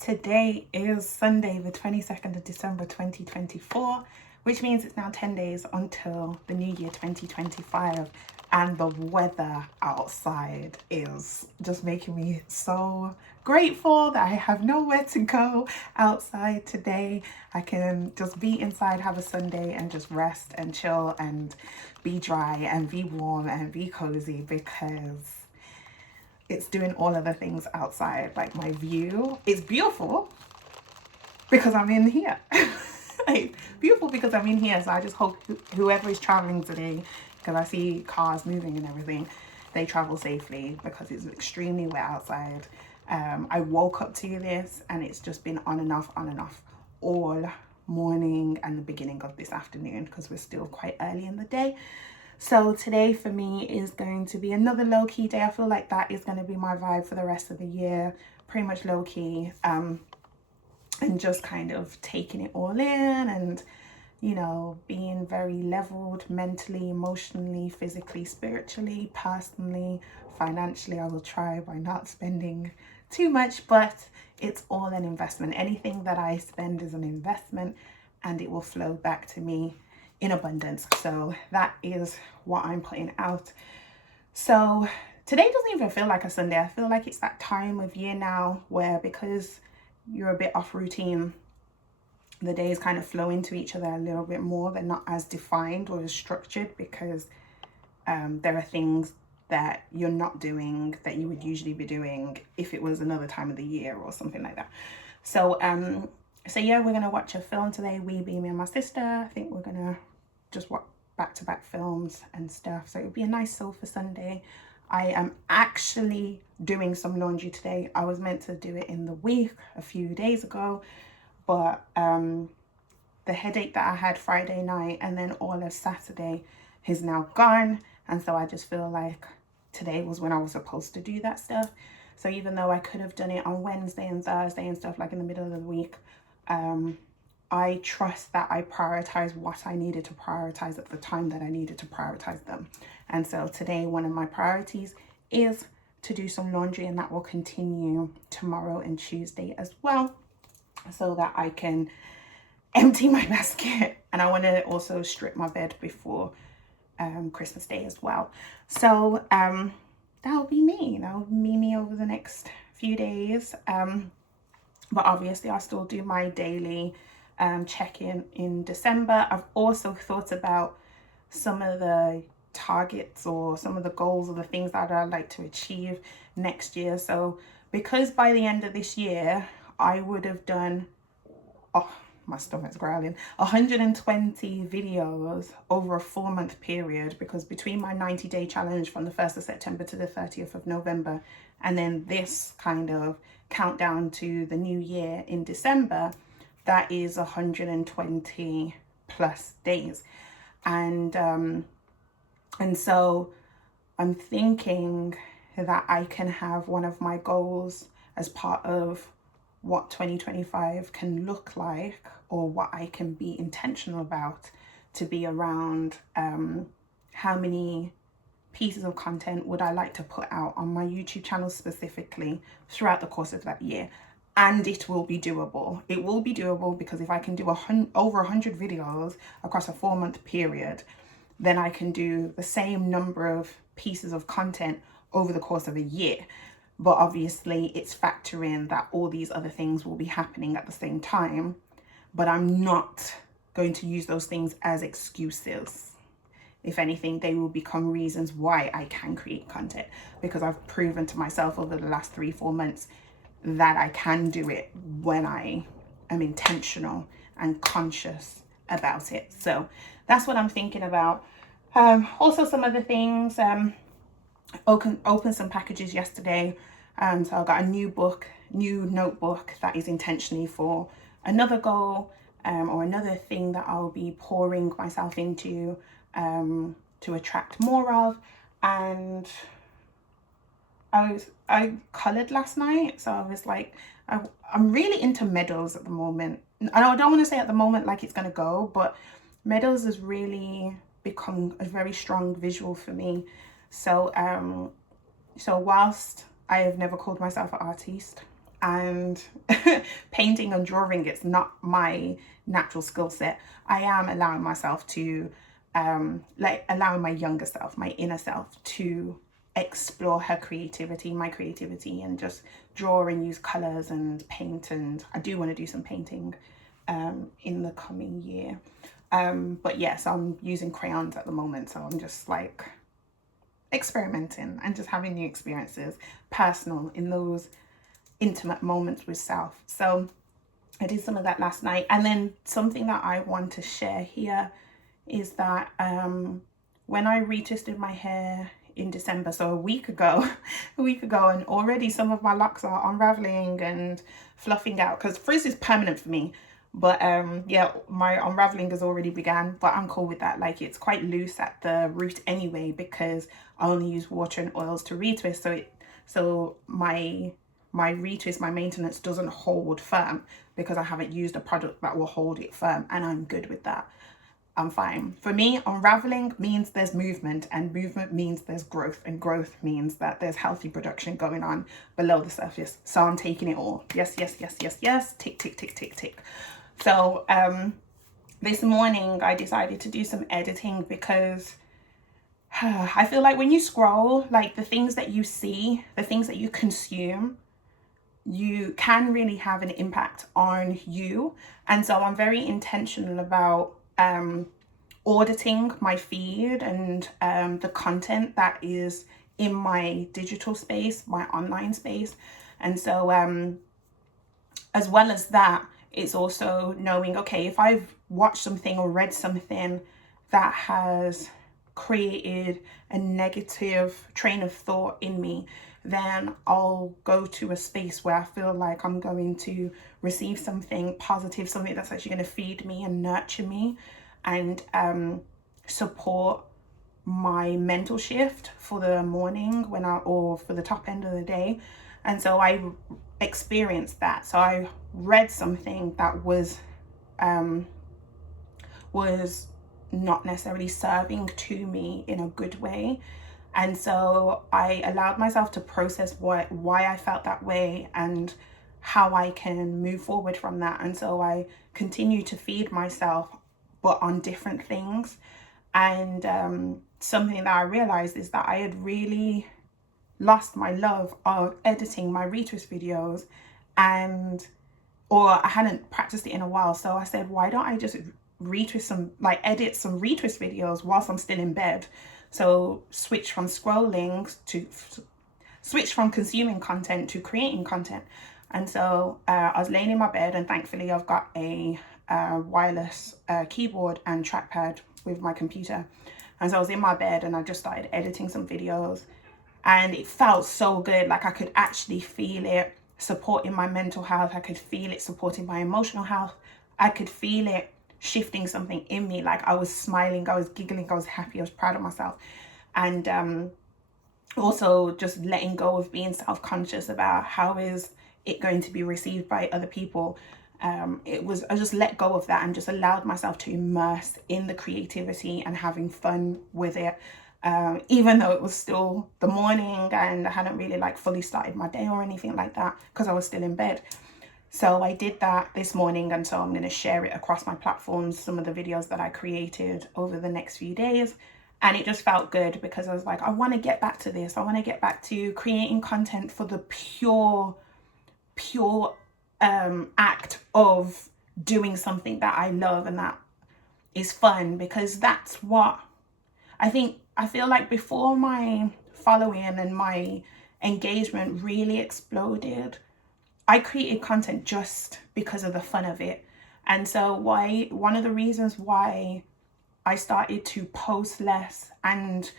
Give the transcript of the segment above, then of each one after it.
Today is Sunday, the 22nd of December 2024, which means it's now 10 days until the new year 2025, and the weather outside is just making me so grateful that I have nowhere to go outside today. I can just be inside, have a Sunday, and just rest and chill and be dry and be warm and be cozy, because it's doing all of the things outside. Like, my view is beautiful because I'm in here. Like, beautiful because I'm in here. So I just hope whoever is traveling today, because I see cars moving and everything, they travel safely because it's extremely wet outside. I woke up to this and it's just been on and off all morning and the beginning of this afternoon, because we're still quite early in the day. So today for me is going to be another low-key day. I feel like that is going to be my vibe for the rest of the year, pretty much low-key, and just kind of taking it all in and, you know, being very leveled mentally, emotionally, physically, spiritually, personally, financially. I will try by not spending too much, but it's all an investment. Anything that I spend is an investment and it will flow back to me in abundance. So that is what I'm putting out. So today doesn't even feel like a Sunday. I feel like it's that time of year now where, because you're a bit off routine, the days kind of flow into each other a little bit more. They're not as defined or as structured, because there are things that you're not doing that you would usually be doing if it was another time of the year or something like that. So yeah, we're gonna watch a film today, me and my sister. I think we're gonna just watch back-to-back films and stuff. So it'll be a nice sofa Sunday. I am actually doing some laundry today. I was meant to do it in the week a few days ago, but the headache that I had Friday night and then all of Saturday is now gone. And so I just feel like today was when I was supposed to do that stuff. So even though I could have done it on Wednesday and Thursday and stuff, like in the middle of the week, I trust that I prioritize what I needed to prioritize at the time that I needed to prioritize them. And so today, one of my priorities is to do some laundry, and that will continue tomorrow and Tuesday as well, so that I can empty my basket. And I want to also strip my bed before Christmas Day as well. So that'll be me. That'll be me over the next few days. But obviously, I still do my daily check-in in December. I've also thought about some of the targets or some of the goals or the things that I'd like to achieve next year. So because by the end of this year, I would have done, oh, my stomach's growling, 120 videos over a 4-month period, because between my 90-day challenge from the 1st of September to the 30th of November, and then this kind of countdown to the new year in December, that is 120 plus days. And so I'm thinking that I can have one of my goals as part of what 2025 can look like, or what I can be intentional about, to be around how many pieces of content would I like to put out on my YouTube channel specifically throughout the course of that year. And it will be doable. It will be doable, because if I can do over 100 videos across a 4-month period, then I can do the same number of pieces of content over the course of a year. But obviously it's factoring that all these other things will be happening at the same time. But I'm not going to use those things as excuses. If anything, they will become reasons why I can create content, because I've proven to myself over the last 3-4 months that I can do it when I am intentional and conscious about it. So that's what I'm thinking about. Also, some other things, opened some packages yesterday. So I got a new notebook that is intentionally for another goal, or another thing that I'll be pouring myself into to attract more of. And I colored last night, so I was like, I'm really into meadows at the moment. And I don't want to say at the moment like it's gonna go, but meadows has really become a very strong visual for me. So so whilst I have never called myself an artiste, and painting and drawing, it's not my natural skill set. I am allowing myself to like allowing my younger self, my inner self, to explore her creativity, my creativity, and just draw and use colors and paint. And I do want to do some painting in the coming year. But yes, I'm using crayons at the moment, so I'm just like experimenting and just having new experiences, personal, in those intimate moments with self. So I did some of that last night. And then something that I want to share here is that when I retwisted my hair in December, so a week ago, and already some of my locks are unraveling and fluffing out, because frizz is permanent for me. But yeah, my unraveling has already began, but I'm cool with that. Like, it's quite loose at the root anyway, because I only use water and oils to retwist, so my retwist, my maintenance doesn't hold firm, because I haven't used a product that will hold it firm, and I'm good with that. I'm fine. For me, unraveling means there's movement, and movement means there's growth, and growth means that there's healthy production going on below the surface. So I'm taking it all. Yes, yes, yes, yes, yes. Tick, tick, tick, tick, tick. So this morning I decided to do some editing, because I feel like when you scroll, like, the things that you see, the things that you consume, you can really have an impact on you. And so I'm very intentional about auditing my feed and the content that is in my digital space, my online space. And so as well as that, it's also knowing, okay, if I've watched something or read something that has created a negative train of thought in me, then I'll go to a space where I feel like I'm going to receive something positive, something that's actually going to feed me and nurture me and support my mental shift for the morning or for the top end of the day. And so I experienced that. So I read something that was not necessarily serving to me in a good way. And so I allowed myself to process why I felt that way and how I can move forward from that. And so I continue to feed myself, but on different things. And something that I realized is that I had really lost my love of editing my retwist videos, or I hadn't practiced it in a while. So I said, why don't I just edit some retwist videos whilst I'm still in bed? So switch from consuming content to creating content. And so I was laying in my bed, and thankfully I've got a wireless keyboard and trackpad with my computer. And so I was in my bed and I just started editing some videos, and it felt so good. Like, I could actually feel it supporting my mental health. I could feel it supporting my emotional health. I could feel it shifting something in me. Like, I was smiling, I was giggling, I was happy, I was proud of myself. And also just letting go of being self-conscious about how is it going to be received by other people. I just let go of that and just allowed myself to immerse in the creativity and having fun with it. Even though it was still the morning and I hadn't really fully started my day or anything like that, because I was still in bed. So I did that this morning, and so I'm going to share it across my platforms, some of the videos that I created over the next few days. And it just felt good, because I was like, I want to get back to this. I want to get back to creating content for the pure act of doing something that I love and that is fun, because that's what I feel like before my following and my engagement really exploded, I created content just because of the fun of it. And so one of the reasons why I started to post less and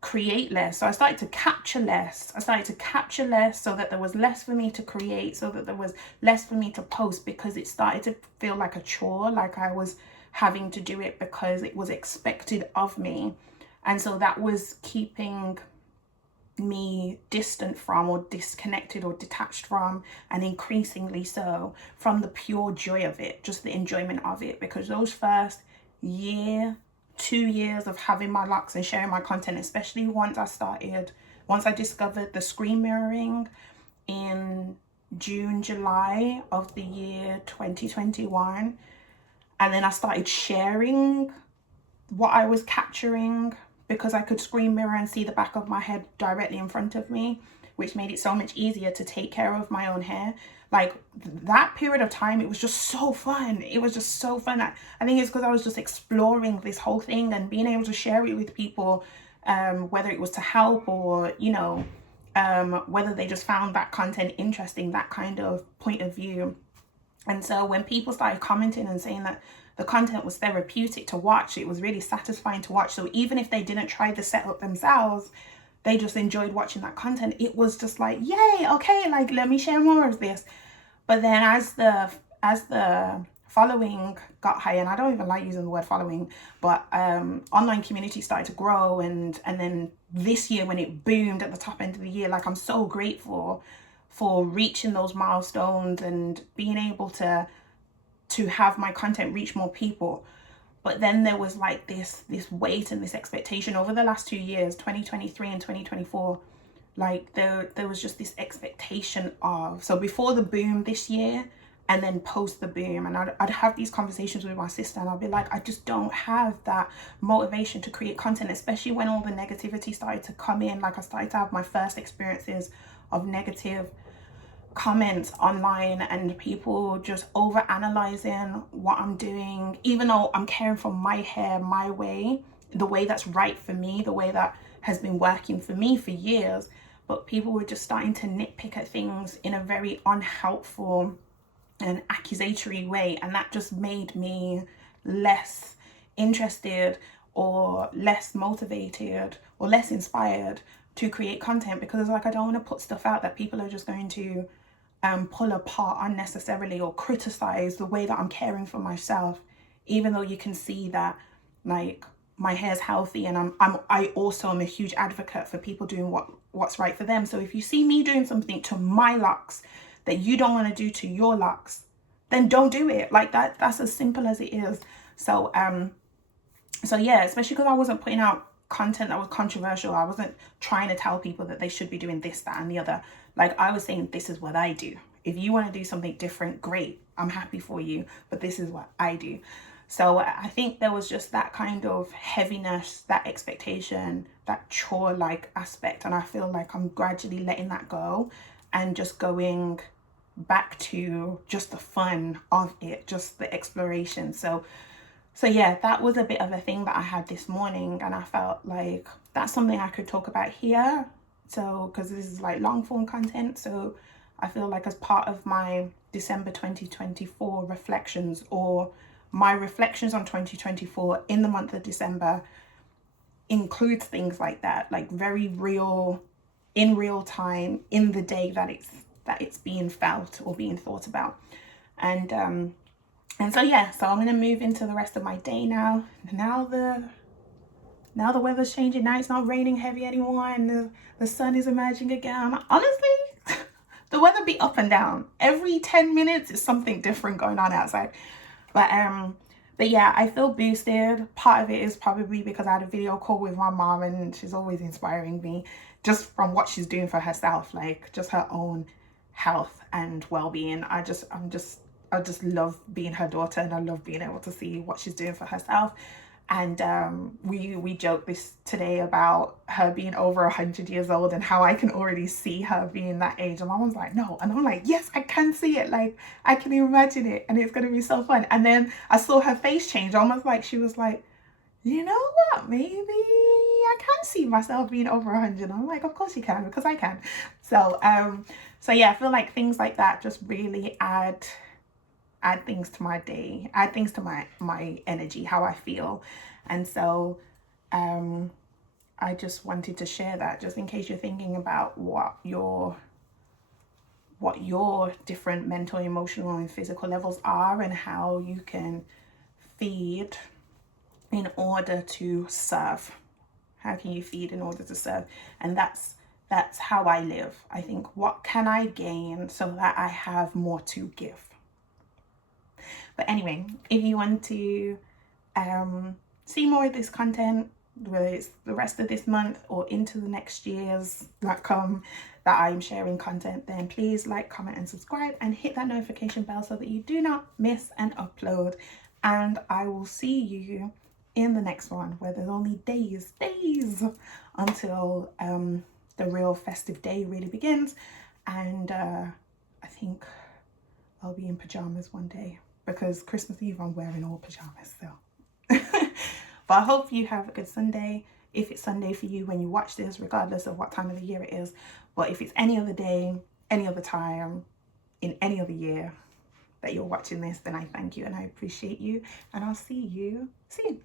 create less, so I started to capture less so that there was less for me to create, so that there was less for me to post, because it started to feel like a chore, like I was having to do it because it was expected of me. And so that was keeping me distant from, or disconnected or detached from, and increasingly so from the pure joy of it, just the enjoyment of it. Because those first 2 years of having my locks and sharing my content, especially once I discovered the screen mirroring in June, July of the year 2021. And then I started sharing what I was capturing because I could screen mirror and see the back of my head directly in front of me, which made it so much easier to take care of my own hair. Like that period of time, it was just so fun. It was just so fun. I think it's because I was just exploring this whole thing and being able to share it with people, whether it was to help or, you know, whether they just found that content interesting, that kind of point of view. And so when people started commenting and saying that the content was therapeutic to watch, it was really satisfying to watch. So even if they didn't try the setup themselves, they just enjoyed watching that content. It was just like, yay, okay, like let me share more of this. But then as the following got higher, and I don't even like using the word following, but online community started to grow, and then this year when it boomed at the top end of the year, like I'm so grateful for reaching those milestones and being able to have my content reach more people. But then there was like this weight and this expectation over the last 2 years, 2023 and 2024. Like there was just this expectation of, so before the boom this year and then post the boom, and I'd have these conversations with my sister and I'd be like, I just don't have that motivation to create content, especially when all the negativity started to come in. Like I started to have my first experiences of negative comments online and people just over analyzing what I'm doing, even though I'm caring for my hair my way, the way that's right for me, the way that has been working for me for years. But people were just starting to nitpick at things in a very unhelpful and accusatory way, and that just made me less interested or less motivated or less inspired to create content, because it's like I don't want to put stuff out that people are just going to pull apart unnecessarily or criticize the way that I'm caring for myself, even though you can see that like my hair's healthy, and I also am a huge advocate for people doing what's right for them. So if you see me doing something to my locks that you don't want to do to your locks, then don't do it. Like that's as simple as it is. So yeah, especially because I wasn't putting out content that was controversial. I wasn't trying to tell people that they should be doing this, that, and the other. Like I was saying, this is what I do. If you want to do something different, great, I'm happy for you, but this is what I do. So I think there was just that kind of heaviness, that expectation, that chore-like aspect, and I feel like I'm gradually letting that go and just going back to just the fun of it, just the exploration. So yeah, that was a bit of a thing that I had this morning, and I felt like that's something I could talk about here. So because this is like long form content, so I feel like as part of my December 2024 reflections, or my reflections on 2024 in the month of December, includes things like that, like very real, in real time, in the day that it's being felt or being thought about. And so yeah, so I'm going to move into the rest of my day now. Now the weather's changing. Now it's not raining heavy anymore, and the sun is emerging again. Honestly, the weather be up and down. Every 10 minutes is something different going on outside. But yeah, I feel boosted. Part of it is probably because I had a video call with my mom, and she's always inspiring me just from what she's doing for herself, like just her own health and well-being. I just love being her daughter, and I love being able to see what she's doing for herself. And we joked this today about her being over 100 years old and how I can already see her being that age. And my mom's like, no. And I'm like, yes, I can see it. Like, I can imagine it. And it's going to be so fun. And then I saw her face change, almost like she was like, you know what, maybe I can see myself being over 100. I'm like, of course you can, because I can. So yeah, I feel like things like that just really add things to my day, add things to my energy, how I feel. And so I just wanted to share that, just in case you're thinking about what your different mental, emotional, and physical levels are, and how you can feed in order to serve. How can you feed in order to serve? And that's how I live. I think, what can I gain so that I have more to give? But anyway, if you want to see more of this content, whether it's the rest of this month or into the next years that come, that I'm sharing content, then please like, comment and subscribe, and hit that notification bell so that you do not miss an upload. And I will see you in the next one, where there's only days until the real festive day really begins. And I think I'll be in pajamas one day, because Christmas Eve I'm wearing all pajamas still. But I hope you have a good Sunday, if it's Sunday for you when you watch this, regardless of what time of the year it is. But if it's any other day, any other time, in any other year that you're watching this, then I thank you and I appreciate you, and I'll see you soon.